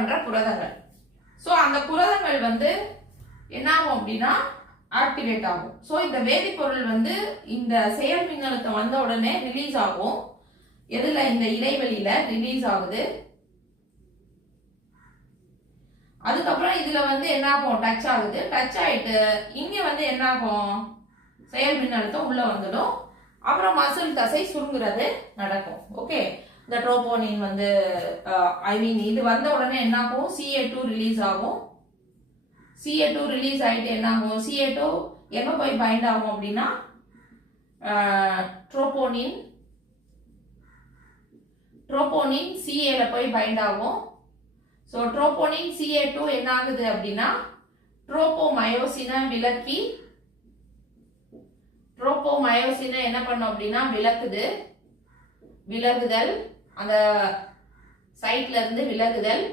பண்ற புரதங்கள். ஸோ அந்த புரதங்கள் வந்து என்ன ஆகும் அப்படின்னா ஆக்டிவேட் ஆகும். ஸோ இந்த வேதிப்பொருள் வந்து இந்த செயல் மின்னழுத்தம் வந்த உடனே ரிலீஸ் ஆகும். எதுல? இந்த இடைவெளியில ரிலீஸ் ஆகுது. அதுக்கப்புறம் இதுல வந்து என்ன ஆகும்? டச் ஆகுது. டச் ஆயிட்டு இங்க வந்து என்ன ஆகும்? செயல் மின்னழுத்தம் உள்ள வந்துடும். அப்புறம் மசில் தசை சுருங்குறது நடக்கும். ஓகே, இந்த ட்ரோபோனின் வந்து இது வந்த உடனே என்ன ஆகும்? CA2 ரிலீஸ் ஆகும். CA2 ரிலீஸ் ஆயிட்டு என்ன ஆகும்? CA2 எங்க போய் பைண்ட் ஆகும் அப்படின்னா ட்ரோபோனின் CAல போய் பைண்ட் ஆகும். ஸோ ட்ரோபோனின் CA2 என்ன ஆகுது அப்படின்னா ட்ரோபோமயோசினை விலக்கி ட்ரோபோமயோசினை என்ன பண்ணும் அப்படின்னா விலகுதல், அந்த சைட்ல இருந்து விலகுதல்.